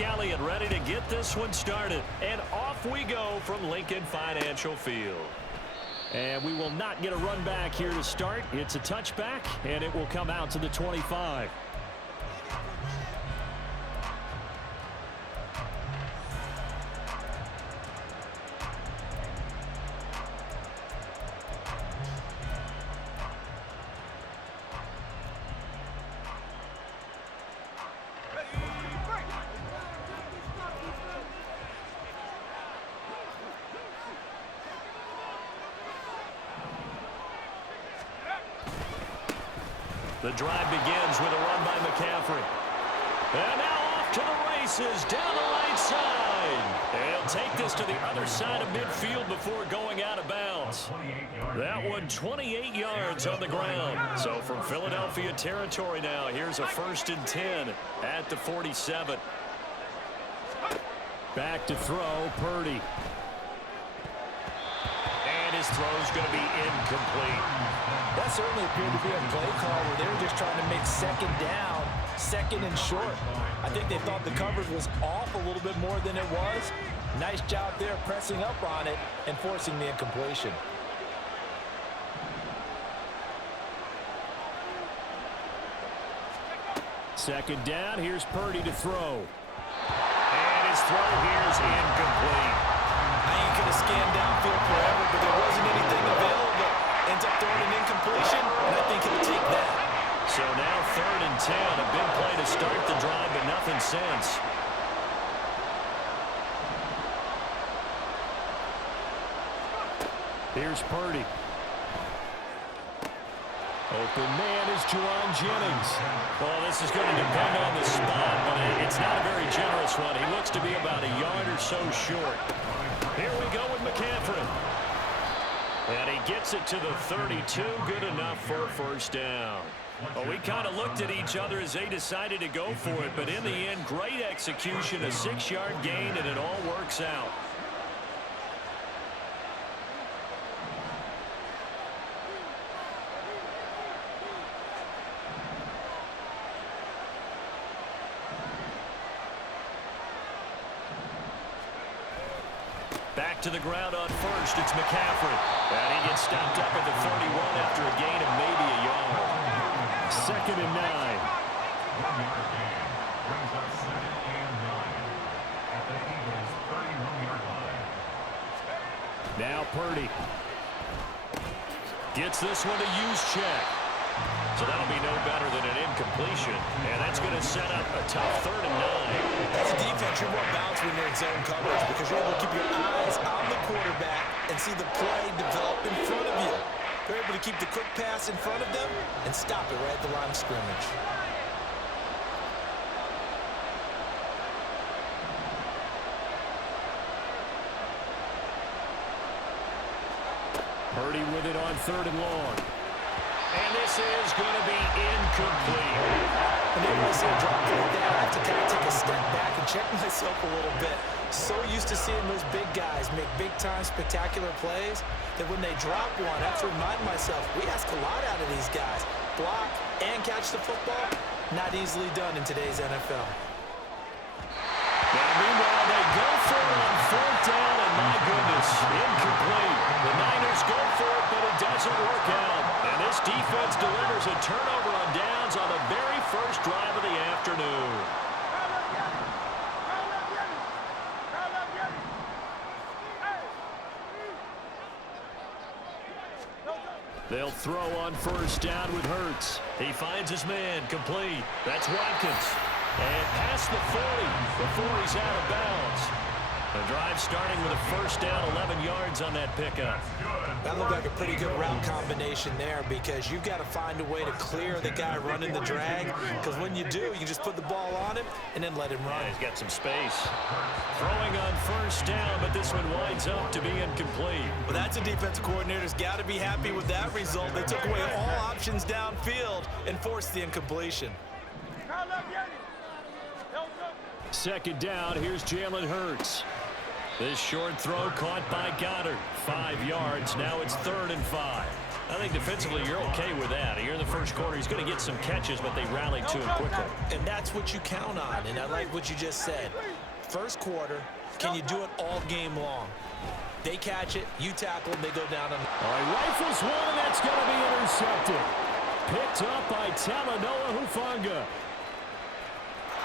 Zeke Elliott ready to get this one started. And off we go from Lincoln Financial Field. And we will not get a run back here to start. It's a touchback, and it will come out to the 25. The drive begins with a run by McCaffrey. And now off to the races down the right side. He'll take this to the other side of midfield before going out of bounds. That one 28 yards on the ground. So from Philadelphia territory now, here's a 1st and 10 at the 47. Back to throw, Purdy. And his throw's going to be incomplete. That certainly appeared to be a play call where they were just trying to make 2nd down, 2nd and short. I think they thought the coverage was off a little bit more than it was. Nice job there pressing up on it and forcing the incompletion. Second down, here's Purdy to throw. And his throw here is incomplete. I ain't going to scan downfield forever, but there wasn't anything available. Ends up throwing an incompletion, and I think he'll take that. So now 3rd and 10. A big play to start the drive, but nothing since. Here's Purdy. Open man is Juwan Jennings. Well, this is going to depend on the spot, but it's not a very generous one. He looks to be about a yard or so short. Here we go with McCaffrey. And he gets it to the 32. Good enough for a 1st down. Well, we kind of looked at each other as they decided to go for it, but in the end, great execution, a 6-yard gain, and it all works out. Back to the ground on 1st. It's McCaffrey. And he gets stopped up at the 31 after a gain of maybe a yard. 2nd and 9. Now Purdy. Gets this one to use check. So that'll be no better than an incompletion. And that's going to set up a tough 3rd and 9. As a defense, you're more balanced when you're in zone coverage because you're able to keep your eyes on the quarterback and see the play develop in front of you. They're able to keep the quick pass in front of them and stop it right at the line of scrimmage. Purdy with it on 3rd and long. And this is going to be incomplete. Whenever I see a drop like that, I have to kind of take a step back and check myself a little bit. So used to seeing those big guys make big-time spectacular plays that when they drop one, I have to remind myself, we ask a lot out of these guys. Block and catch the football, not easily done in today's NFL. Now, meanwhile, they go for it on 4th down, and my goodness, incomplete. The Niners go for it, but it doesn't work out. And this defense delivers a turnover on downs on the very first drive of the afternoon. They'll throw on 1st down with Hurts. He finds his man, complete. That's Watkins. And past the 40 before he's out of bounds. The drive starting with a 1st down, 11 yards on that pickup. That looked like a pretty good route combination there because you've got to find a way to clear the guy running the drag because when you do, you just put the ball on him and then let him run. Yeah, he's got some space. Throwing on 1st down, but this one winds up to be incomplete. Well, that's a defensive coordinator's got to be happy with that result. They took away all options downfield and forced the incompletion. 2nd down, here's Jalen Hurts. This short throw caught by Goddard. 5 yards, now it's 3rd and 5. I think defensively you're okay with that. Here in the first quarter, he's going to get some catches, but they rallied to him quickly. And that's what you count on, and I like what you just said. First quarter, can you do it all game long? They catch it, you tackle, and they go down. All right, rifles one, and that's going to be intercepted. Picked up by Talanoa Hufanga.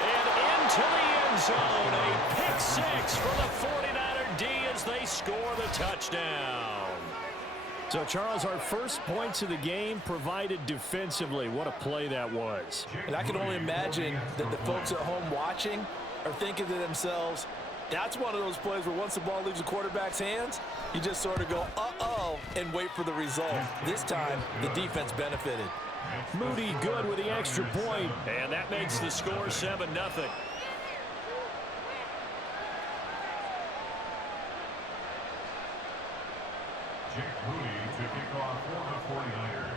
And into the end zone, a pick six for the 49er D as they score the touchdown. So, Charles, our first points of the game provided defensively. What a play that was. And I can only imagine that the folks at home watching are thinking to themselves, that's one of those plays where once the ball leaves the quarterback's hands, you just sort of go, uh-oh, and wait for the result. This time, the defense benefited. Moody good with the extra point, and that makes the score 7-0. Jake Moody to kick off for the 49ers.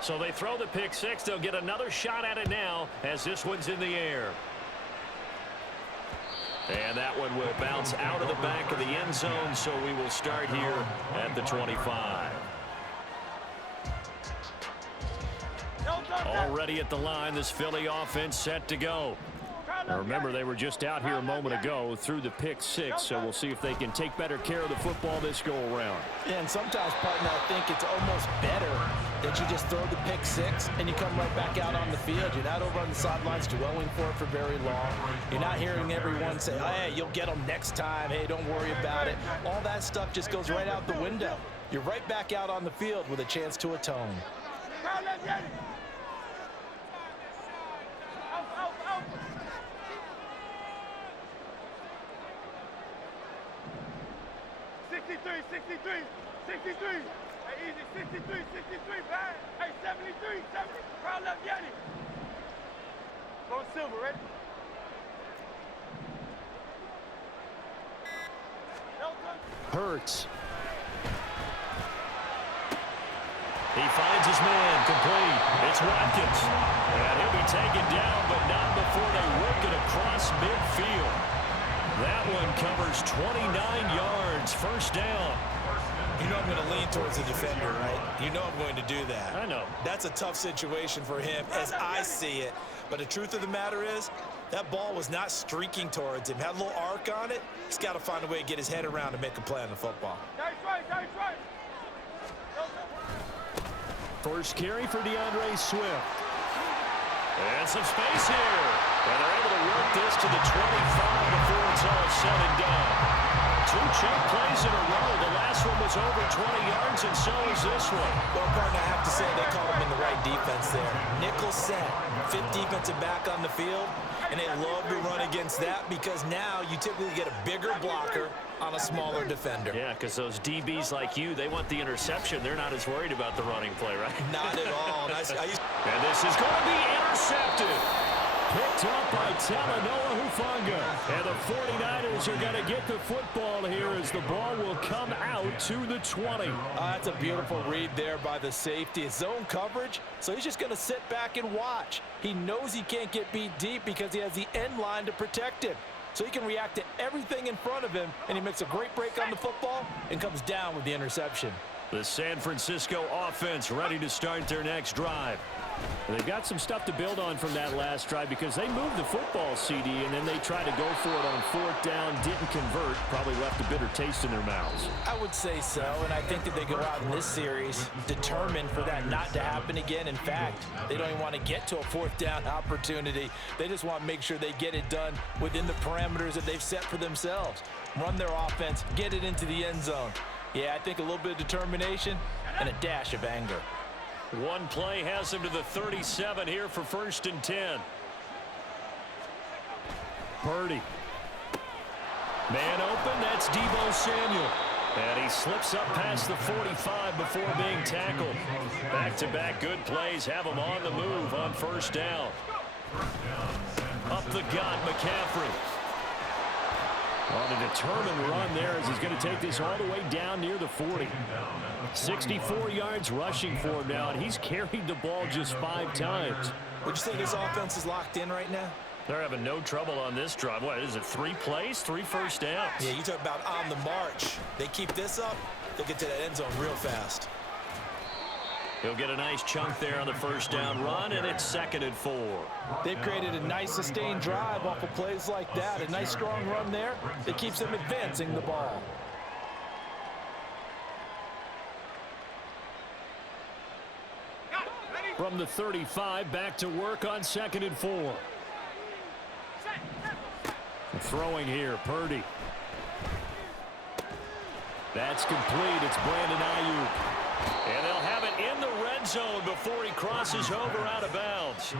So they throw the pick six. They'll get another shot at it now as this one's in the air. And that one will bounce out of the back of the end zone, so we will start here at the 25. Already at the line, this Philly offense set to go. Now remember, they were just out here a moment ago through the pick six, so we'll see if they can take better care of the football this go-around. Yeah, and sometimes, partner, I think it's almost better that you just throw the pick six and you come right back out on the field. You're not over on the sidelines dwelling for it for very long. You're not hearing everyone say, hey, you'll get them next time. Hey, don't worry about it. All that stuff just goes right out the window. You're right back out on the field with a chance to atone. 63. Hey, easy, 63, bang. Hey, 73, 70. Crowd left, Yeti. Going silver, ready? Hurts. He finds his man, complete. It's Watkins. And he'll be taken down, but not before they work it across midfield. That one covers 29 yards, first down. You know I'm going to lean towards the defender, right? You know I'm going to do that. I know. That's a tough situation for him as I see it. But the truth of the matter is, that ball was not streaking towards him. Had a little arc on it. He's got to find a way to get his head around and make a play on the football. Nice right. First carry for DeAndre Swift. And some space here. And they're able to work this to the 25 before it's all said and done. 2 chunk plays in a row. The last one was over 20 yards, and so is this one. Well, partner, I have to say they called him in the right defense there. Nickel set, 5th defensive back on the field, and they love to run against that because now you typically get a bigger blocker on a smaller defender. Yeah, because those DBs like you, they want the interception. They're not as worried about the running play, right? Not at all. And this is going to be intercepted. Picked up by Talanoa Hufanga. And the 49ers are going to get the football here as the ball will come out to the 20. That's a beautiful read there by the safety. It's zone coverage, so he's just going to sit back and watch. He knows he can't get beat deep because he has the end line to protect him. So he can react to everything in front of him, and he makes a great break on the football and comes down with the interception. The San Francisco offense ready to start their next drive. They've got some stuff to build on from that last drive because they moved the football, CD, and then they tried to go for it on 4th down, didn't convert, probably left a bitter taste in their mouths. I would say so, and I think that they go out in this series determined for that not to happen again. In fact, they don't even want to get to a 4th down opportunity. They just want to make sure they get it done within the parameters that they've set for themselves. Run their offense, get it into the end zone. Yeah, I think a little bit of determination and a dash of anger. One play has him to the 37 here for 1st and 10. Purdy. Man open, that's Deebo Samuel. And he slips up past the 45 before being tackled. Back-to-back good plays have him on the move on 1st down. Up the gut, McCaffrey. On a determined run there as he's going to take this all the way down near the 40. 64 yards rushing for him now, and he's carried the ball just 5 times. Would you say this offense is locked in right now? They're having no trouble on this drive. What is it, 3 plays, 3 first downs? Yeah, you talk about on the march. They keep this up, they'll get to that end zone real fast. He'll get a nice chunk there on the first down run, and it's 2nd and 4. They've created a nice sustained drive off of plays like that. A nice strong run there that keeps them advancing the ball. From the 35, back to work on 2nd and 4. Throwing here, Purdy. That's complete. It's Brandon Ayuk. And they'll have it in the red zone before he crosses over out of bounds.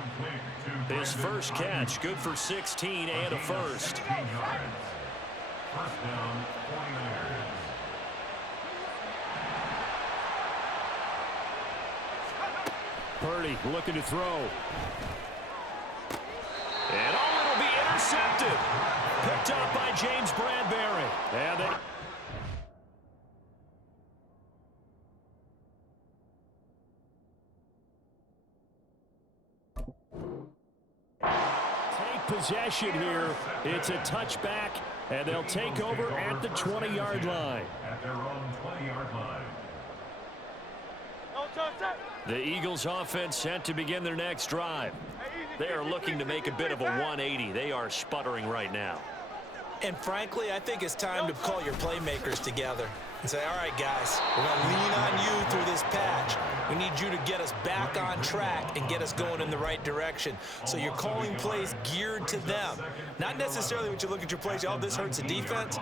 His first catch, good for 16 and a first. First down, 49ers. Purdy looking to throw. And it'll be intercepted. Picked up by James Bradbury. And they... possession here. It's a touchback, and they'll take over at the 20-yard line. At their own 20-yard line. The Eagles offense set to begin their next drive. They are looking to make a bit of a 180. They are sputtering right now. And frankly, I think it's time to call your playmakers together and say, all right, guys, we're going to lean on you through this patch. We need you to get us back on track and get us going in the right direction. So you're calling plays geared to them. Not necessarily when you look at your plays, oh, this hurts the defense.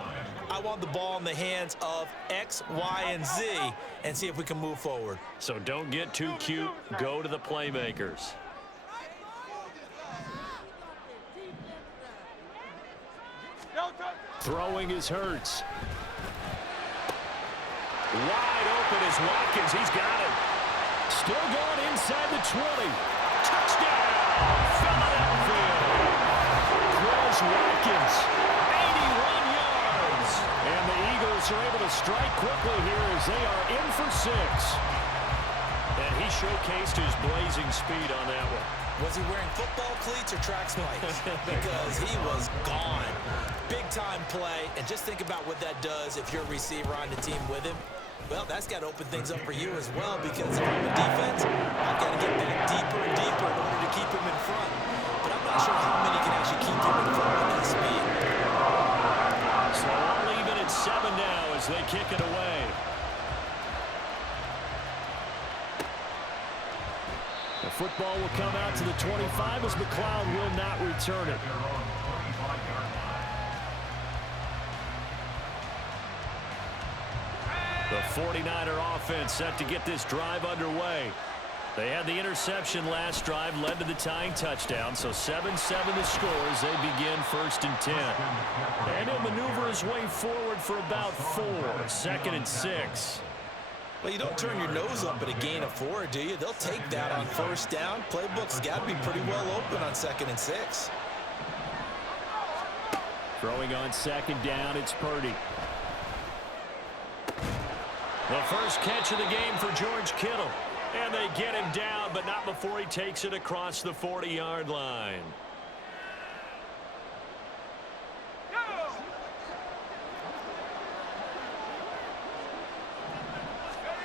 I want the ball in the hands of X, Y, and Z and see if we can move forward. So don't get too cute. Go to the playmakers. Throwing is Hurts. Wide open is Watkins. He's got it. Still going inside the 20. Touchdown, Philadelphia. Chris Watkins, 81 yards. And the Eagles are able to strike quickly here as they are in for 6. And he showcased his blazing speed on that one. Was he wearing football cleats or track spikes? Because he was gone. Big-time play, and just think about what that does if you're a receiver on the team with him. Well, that's got to open things up for you as well, because if I'm a defense, I've got to get back deeper and deeper in order to keep him in front. But I'm not sure how many can actually keep him in front with that speed. So all even at 7 now as they kick it away. The football will come out to the 25 as McLeod will not return it. The 49er offense set to get this drive underway. They had the interception last drive, led to the tying touchdown, so 7-7 the score as they begin 1st and 10. And he'll maneuver his way forward for about 4, 2nd and 6. Well, you don't turn your nose up at a gain of 4, do you? They'll take that on 1st down. Playbook's got to be pretty well open on 2nd and 6. Throwing on 2nd down, it's Purdy. The first catch of the game for George Kittle. And they get him down, but not before he takes it across the 40-yard line.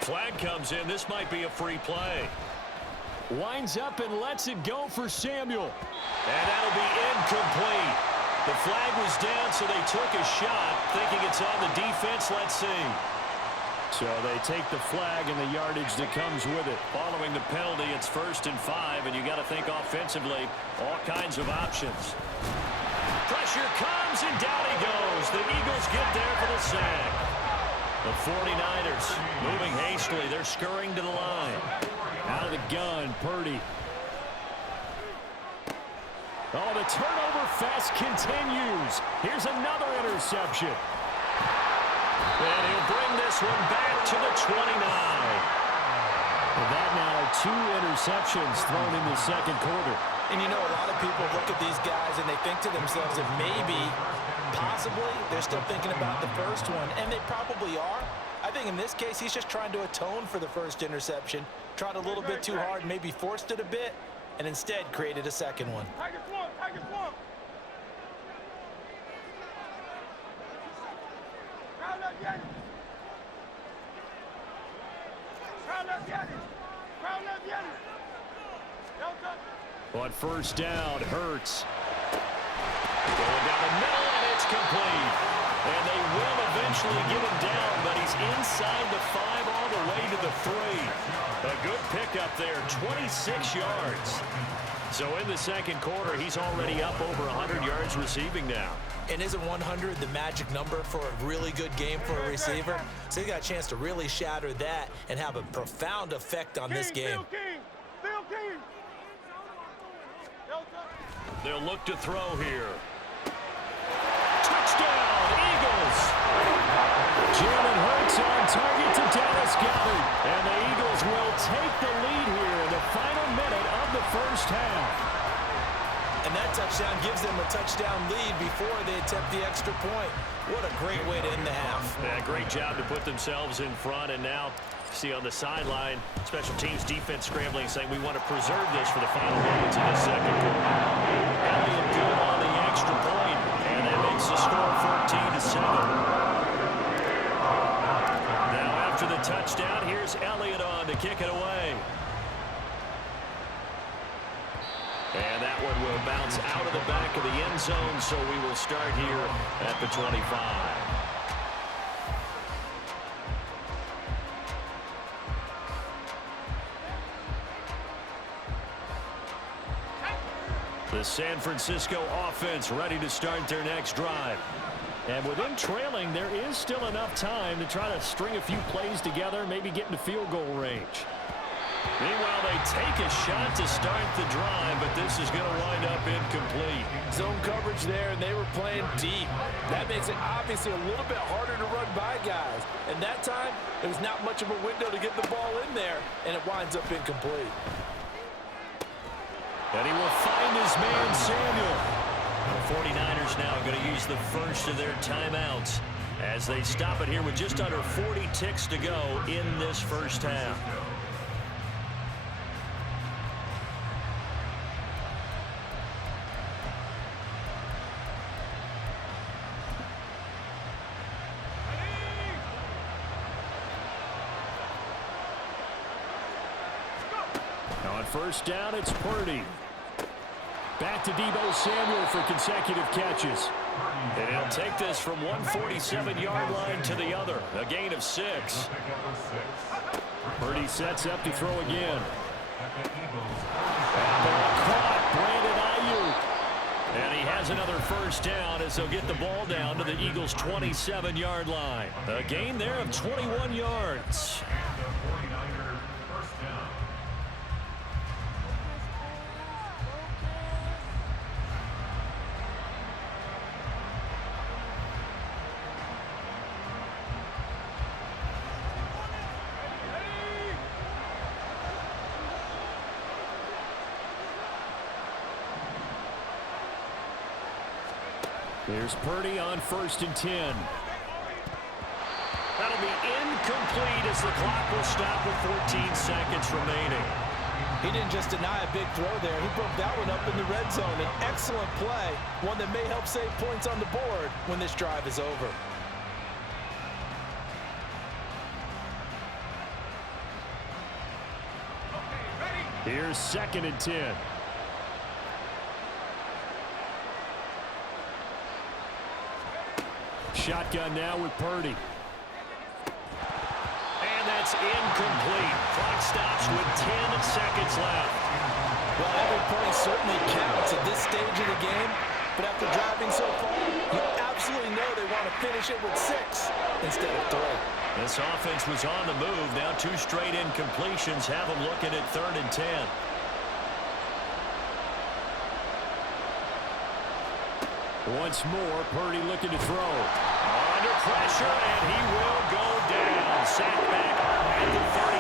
Flag comes in. This might be a free play. Winds up and lets it go for Samuel. And that'll be incomplete. The flag was down, so they took a shot, thinking it's on the defense. Let's see. So they take the flag and the yardage that comes with it. Following the penalty, it's 1st and 5, and you got to think offensively, all kinds of options. Pressure comes, and down he goes. The Eagles get there for the sack. The 49ers moving hastily. They're scurrying to the line. Out of the gun, Purdy. Oh, the turnover fest continues. Here's another interception. And he'll bring this one back to the 29. And that now 2 interceptions thrown in the 2nd quarter. And you know, a lot of people look at these guys and they think to themselves that maybe, possibly, they're still thinking about the first one, and they probably are. I think in this case, he's just trying to atone for the first interception, tried a little bit too hard, maybe forced it a bit, and instead created a 2nd one. On first down, Hurts. Going down the middle, and it's complete. And they will eventually get him down, but he's inside the 5 all the way to the 3. A good pickup there, 26 yards. So in the second quarter, he's already up over 100 yards receiving now. And isn't 100 the magic number for a really good game for a receiver? So he got a chance to really shatter that and have a profound effect on this game. Phil King. They'll look to throw here. Touchdown, Eagles! Jalen Hurts on target to Dallas Goedert. And the Eagles will take the lead here in the final minute of the first half. And that touchdown gives them a touchdown lead before they attempt the extra point. What a great way to end the half. Yeah, great job to put themselves in front. And now, see on the sideline, special teams defense scrambling, saying we want to preserve this for the final moments of the second quarter. Elliott good on the extra point, and that makes the score 14-7. Now after the touchdown, here's Elliott on to kick it away. And that one will bounce out of the back of the end zone, so we will start here at the 25. The San Francisco offense ready to start their next drive. And with them trailing, there is still enough time to try to string a few plays together, maybe get into field goal range. Meanwhile, they take a shot to start the drive, but this is going to wind up incomplete. Zone coverage there, and they were playing deep. That makes it obviously a little bit harder to run by guys. And that time, there was not much of a window to get the ball in there, and it winds up incomplete. And he will find his man, Samuel. The 49ers now going to use the first of their timeouts as they stop it here with just under 40 ticks to go in this first half. On first down, it's Purdy. Back to Deebo Samuel for consecutive catches. And he'll take this from 147-yard line to the other. A gain of 6. Purdy sets up to throw again. And ball caught. Brandon Ayuk. And he has another first down as they'll get the ball down to the Eagles' 27-yard line. A gain there of 21 yards. Here's Purdy on 1st and 10. That'll be incomplete as the clock will stop with 14 seconds remaining. He didn't just deny a big throw there. He broke that one up in the red zone. An excellent play, one that may help save points on the board when this drive is over. Here's 2nd and 10. Shotgun now with Purdy. And that's incomplete. Clock stops with 10 seconds left. Well, every point certainly counts at this stage of the game. But after driving so far, you absolutely know they want to finish it with 6 instead of 3. This offense was on the move. Now 2 straight incompletions have them looking at 3rd and 10. Once more, Purdy looking to throw. Under pressure, and he will go down. Sacked back at the 38.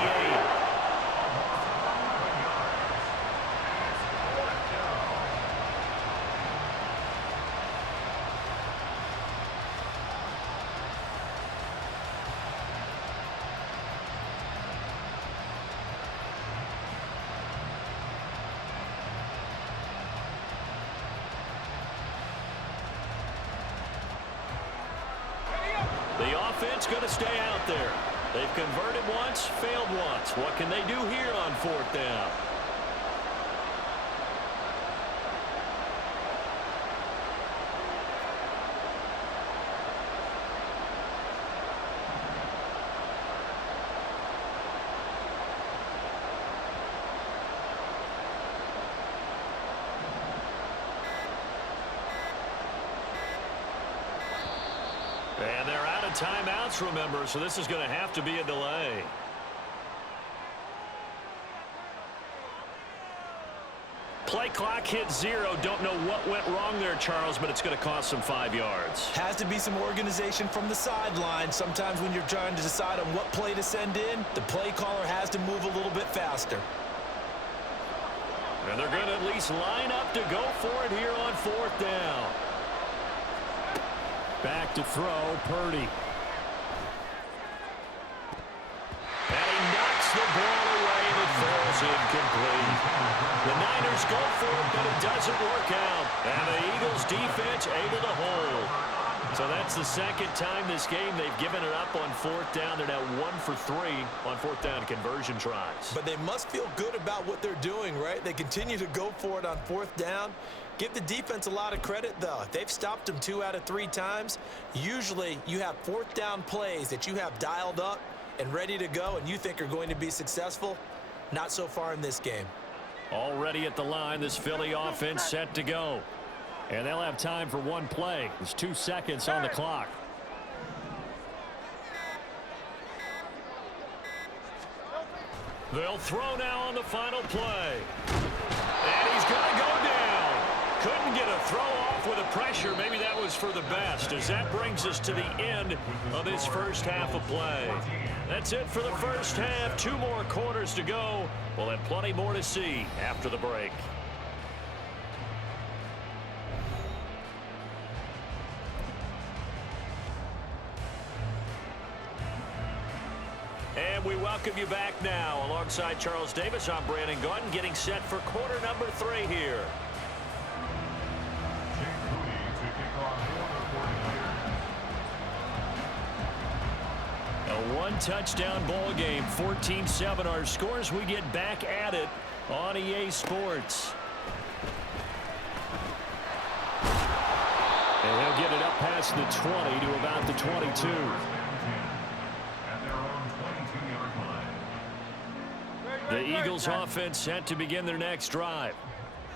The offense going to stay out there. They've converted once, failed once. What can they do here on 4th down? And they're out of timeouts, remember, so this is going to have to be a delay. Play clock hit 0. Don't know what went wrong there, Charles, but it's going to cost them 5 yards. Has to be some organization from the sideline. Sometimes when you're trying to decide on what play to send in, the play caller has to move a little bit faster. And they're going to at least line up to go for it here on 4th down. Back to throw, Purdy. And he knocks the ball away, and it falls incomplete. The Niners go for it, but it doesn't work out. And the Eagles defense able to hold. So that's the second time this game they've given it up on 4th down. They're now 1 for 3 on 4th down conversion tries. But they must feel good about what they're doing, right? They continue to go for it on 4th down. Give the defense a lot of credit, though. They've stopped them 2 out of 3 times. Usually you have 4th down plays that you have dialed up and ready to go and you think are going to be successful. Not so far in this game. Already at the line, this Philly offense set to go. And they'll have time for one play. There's 2 seconds on the clock. They'll throw now on the final play. And he's going to go down. Couldn't get a throw off with the pressure. Maybe that was for the best, as that brings us to the end of this first half of play. That's it for the first half. 2 more quarters to go. We'll have plenty more to see after the break. And we welcome you back now. Alongside Charles Davis, I'm Brandon Gaudin, getting set for quarter number 3 here. Jake Moody to kick off A 1-touchdown ball game, 14-7 our scores. We get back at it on EA Sports. And he'll get it up past the 20 to about the 22. The Eagles offense set to begin their next drive.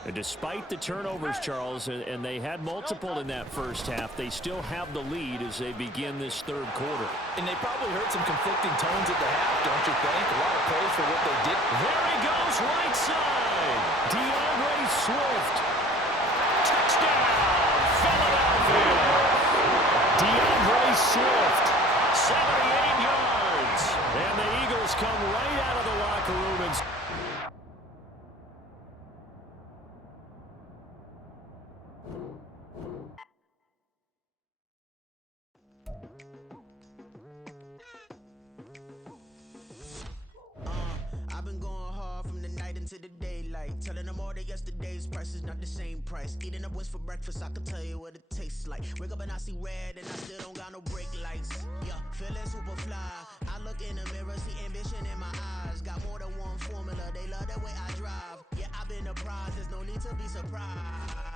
And despite the turnovers, Charles, and they had multiple in that first half, they still have the lead as they begin this 3rd quarter. And they probably heard some conflicting tones at the half, don't you think? A lot of praise for what they did. There he goes, right side. DeAndre Swift. Touchdown, Philadelphia. DeAndre Swift, 78 yards. And the Eagles come right out of the locker room and I've been going hard from the night into the daylight, telling them all that yesterday's price is not the same price. Eating up what's for breakfast, I can tell you what it tastes like. Wake up and I see red and I still don't got no brake lights. Yeah, feeling super fly. I look in the mirror, see ambition in my eyes. Got more than one formula, they love the way I drive. Yeah, I've been apprised, there's no need to be surprised.